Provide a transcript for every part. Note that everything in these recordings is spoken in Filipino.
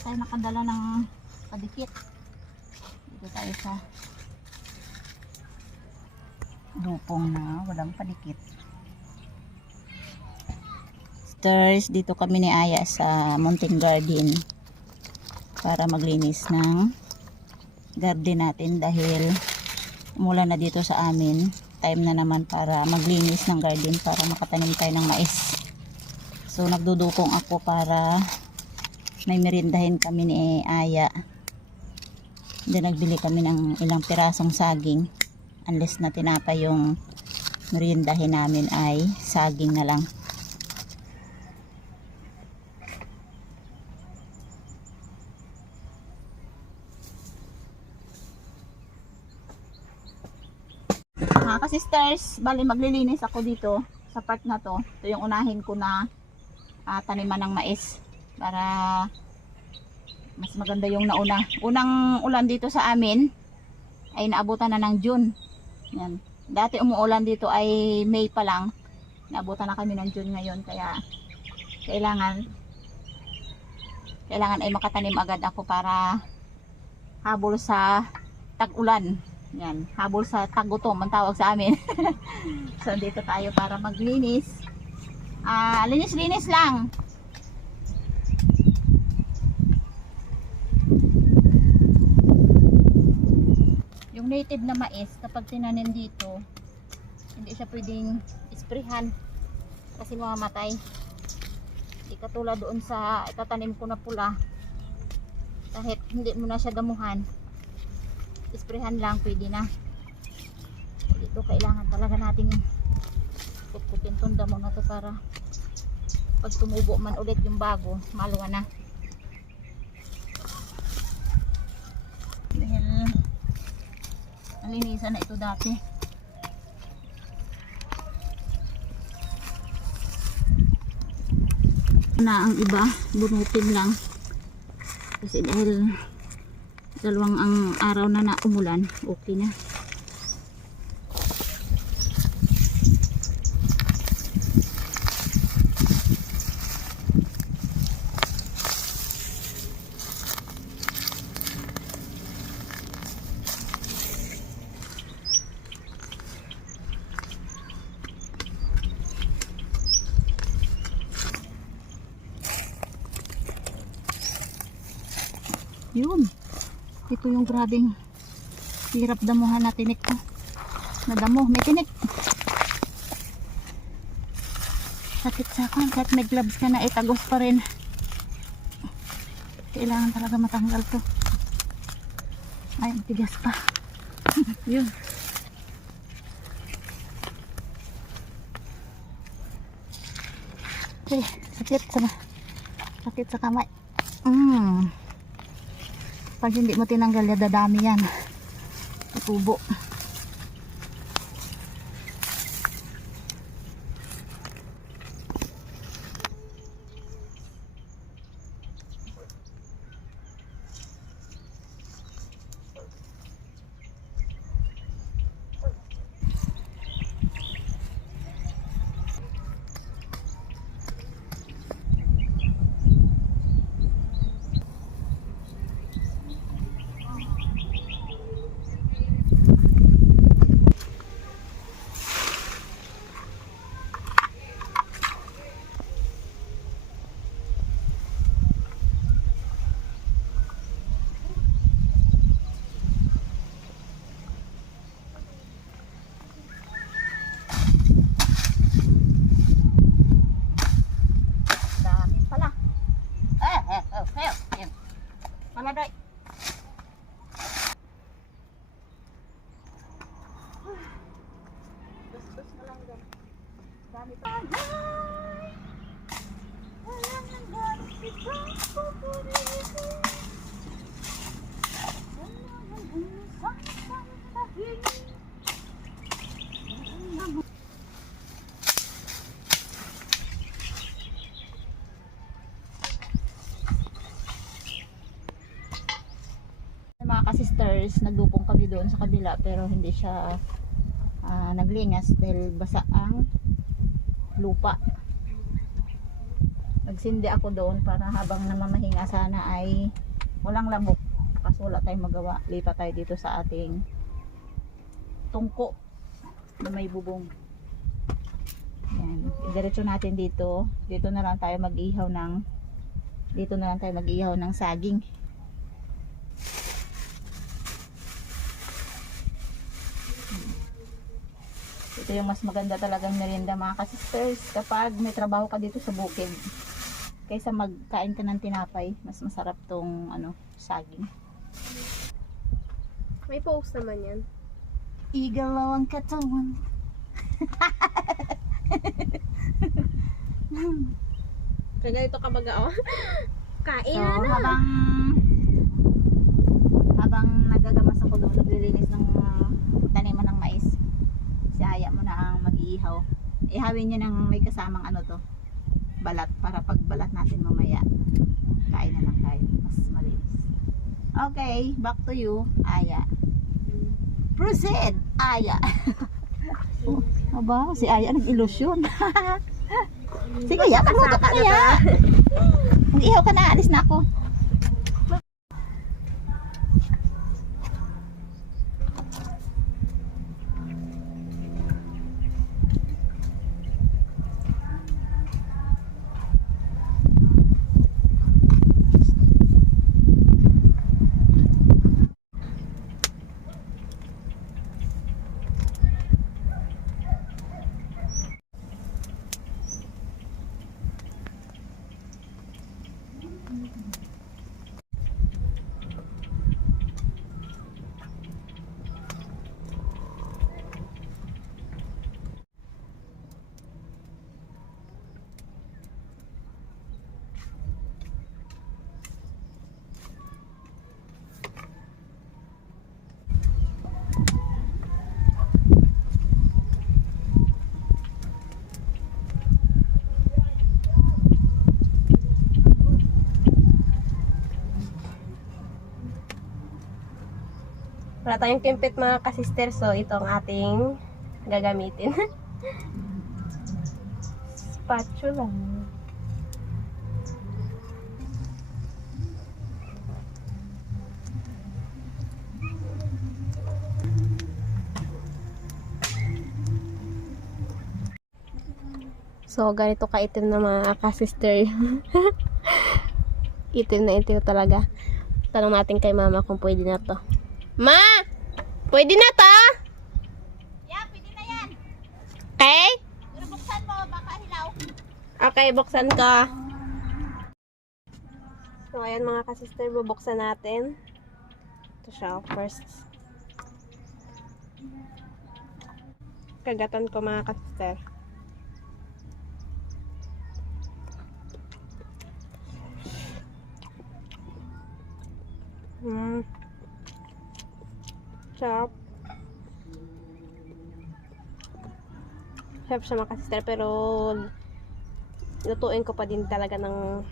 tayo nakadala ng padikit. Dito tayo sa dupong na walang padikit. Sisters, dito kami ni Aya sa mountain garden para maglinis ng garden natin dahil umulan na dito sa amin. Time na naman para maglinis ng garden para makatanim tayo ng mais. So nagdudukong ako para may merindahin kami ni Aya. Then nagbili kami ng ilang pirasong saging. Unless na tinapay yung merindahin namin ay saging na lang. Mga ka-sisters, bali maglilinis ako dito sa part na to. Ito yung unahin ko na taniman ng mais para mas maganda yung nauna. Unang ulan dito sa amin ay naabutan na ng June. Yan. Dati umuulan dito ay May pa lang. Naabutan na kami ng June ngayon, kaya kailangan ay makatanim agad ako para habol sa tag-ulan. Yan, habol sa tag-gutom ang tawag sa amin. So dito tayo para maglinis. Linis-linis lang. Yung native na mais, kapag tinanim dito, hindi siya pwedeng isprehan kasi mamamatay. Hindi katulad doon sa itatanim ko na pula. Kahit hindi mo na siya damuhan, isprehan lang, pwede na. Dito kailangan talaga natin putputin tong damo na to para pag tumubo man ulit yung bago, maluwa na. Dahil nalinisan na ito dati. Na ang iba, bunutin lang. Kasi dahil dalawang ang araw na umulan, okay na. Yun, ito yung grabing hirap damuhan na tinik ko. Nadamo, may tinik. Sakit sa akin, kahit may gloves ka na, itagos pa rin. Kailangan talaga matanggal to. Ay, tigas pa. Yun. Okay, sakit sa kamay. Pag hindi mo tinanggal, dadami yan. Tutubo. Paladay. Bastos na lang dyan. Dami pa. Walang nanggaling ito. Pupuritin. Walang umusang sandahin. Mga ka-sisters, nagdupong kami doon sa kabila pero hindi siya naglingas dahil basa ang lupa. Nagsindi ako doon para habang namamahinga sana ay walang lamok. Kasi wala tayong magawa. Lipat tayo dito sa ating tungko na may bubong. Yan. Diretso natin dito. Dito na lang tayo mag-ihaw ng saging. Ito yung mas maganda talagang merienda mga ka-sisters kapag may trabaho ka dito sa bukid. Kaysa magkain ka ng tinapay, mas masarap tong saging. May post naman yan. Igalaw ang katawan. Kaya ganito ka baga, kain So, na. habang nagagamas ako doon, naglilinis ng taniman ng mais. Si Aya mo na ang mag-iihaw. Ihawin niya ng may kasamang balat para pag balat natin mamaya. Kain na lang tayo. Mas malinis. Okay, back to you, Aya. Proceed, Aya. Aba, si Aya nag-ilusyon. Sige, ya, magluto ka na ya. Mag-ihaw ka na, alis na ako. Wala tayong timpit mga kasister, so ito ang ating gagamitin. Spatula. So, ganito kaitim na mga kasister. Itim na itim talaga. Tanong natin kay mama kung pwede na to. Ma! Pwede na to? Yeah, pwede na yan. Okay? Pero buksan mo, baka hilaw. Okay, buksan ko. So, ayan mga kasister, bubuksan natin. Ito siya, first. Kagatan ko mga kasister. Sarap. Sarap siya mga kasister, pero lutuin ko pa din talaga ng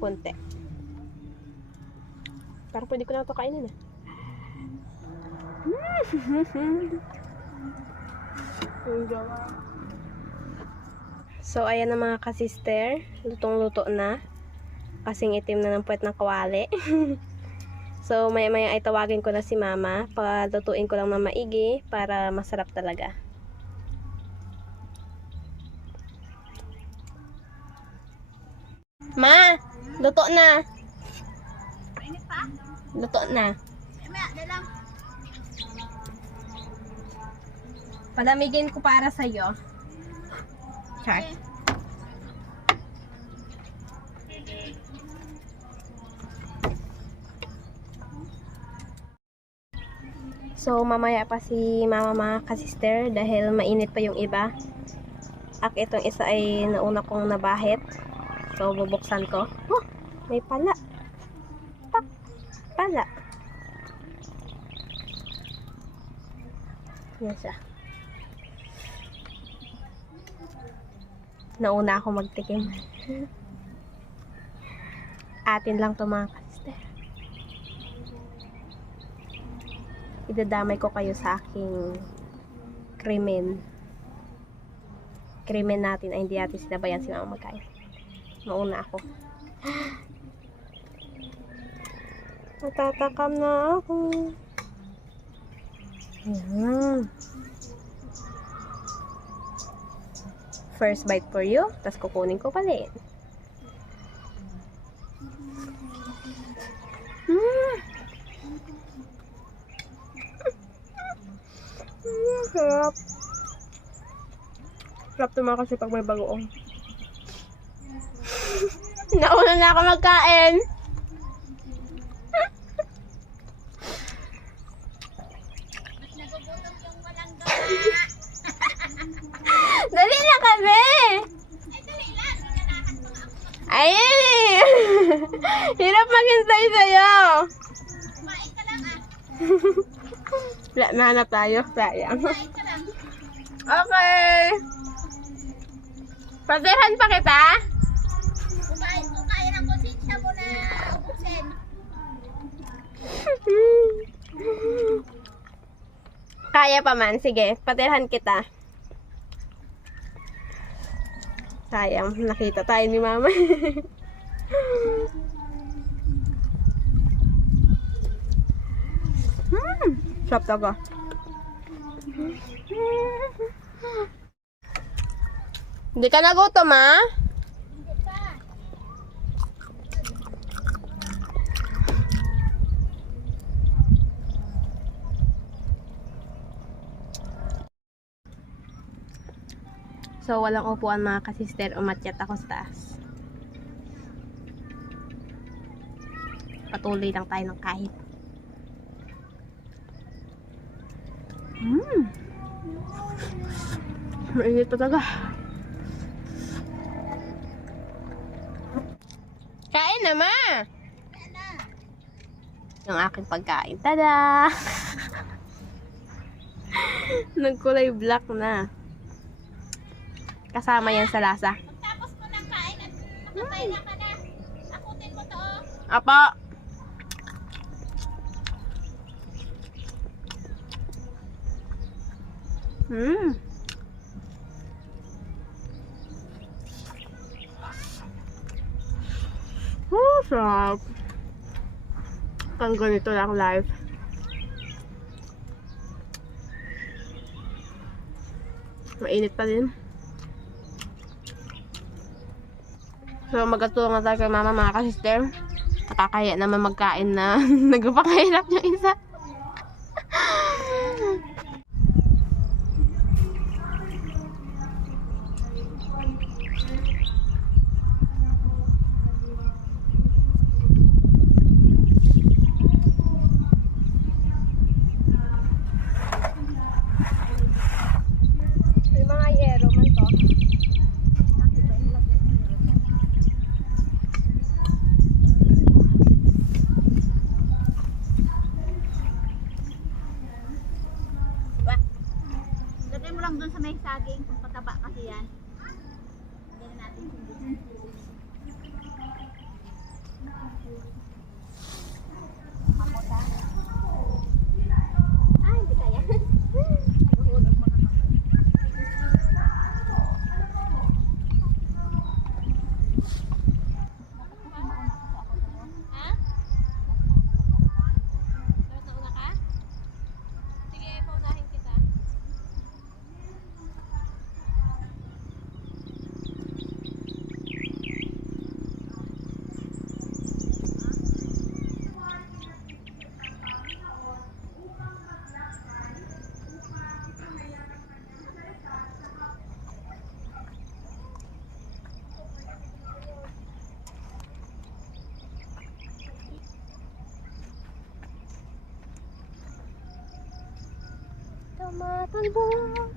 konti. Parang pwede ko na ito kainin eh. So, ayan na mga kasister. Lutong-luto na. Kasing itim na ng puwet ng kawali. So, maya-maya ay tawagin ko na si mama. Palutuin ko lang na maigi para masarap talaga. Ma! Luto na! Mainit pa? Luto na. Maya, dalang. Palamigin ko para sa'yo. Char. So, mamaya pa si mama mga kasister dahil mainit pa yung iba. At itong isa ay nauna kong nabahit. So, bubuksan ko. Oh, may pala. Pak, pala. Yan siya. Nauna ako magtikim. Atin lang to mga kasister. Idadamay ko kayo sa aking krimen. Krimen natin ay hindi natin sinabayan si mama magkain. Mauna ako. Natatakam na ako. Ayan. First bite for you. Tapos kukunin ko palit. Sarap. Sarap naman kasi pag may bagoong. Nauna na ako magkain. Dali na kami! Ay! Hirap maghintay sa'yo! Kumain ka lang ah. Wala, nahanap tayo. Sayang. Kumain ka lang. Okay! Patirhan pa kita? Kumain ang konsensya mo na ubusin. Kaya pa man. Sige, patirhan kita. Sayang, nakita tayo ni mama. Sarap talaga. Hindi ka nagutom, ha? Hindi pa. So, walang upuan mga kasister. Umakyat ako sa taas. Patuloy lang tayo ng kahit. Mainit pa talaga. Kain na, ma! Yung aking pagkain. Tada! Nagkulay black na. Kasama yan sa lasa. Tapos mo ng kain at nakapaila ka na. Akutin mo to. Apa! Sarap. Kang ganito lang live. Mainit pa din. So, magkatulong na tayo kay mama mga kasister. Nakakaya naman magkain na nagpapakahirap yung isa. May mga yero man to. Lagay mo lang dun sa may saging. Kung pataba kasi yan. Lagyan natin yung ay, hindi kaya. Mahulog ha? Nauna ka? Sige, paunahin kita. Tumatalbog.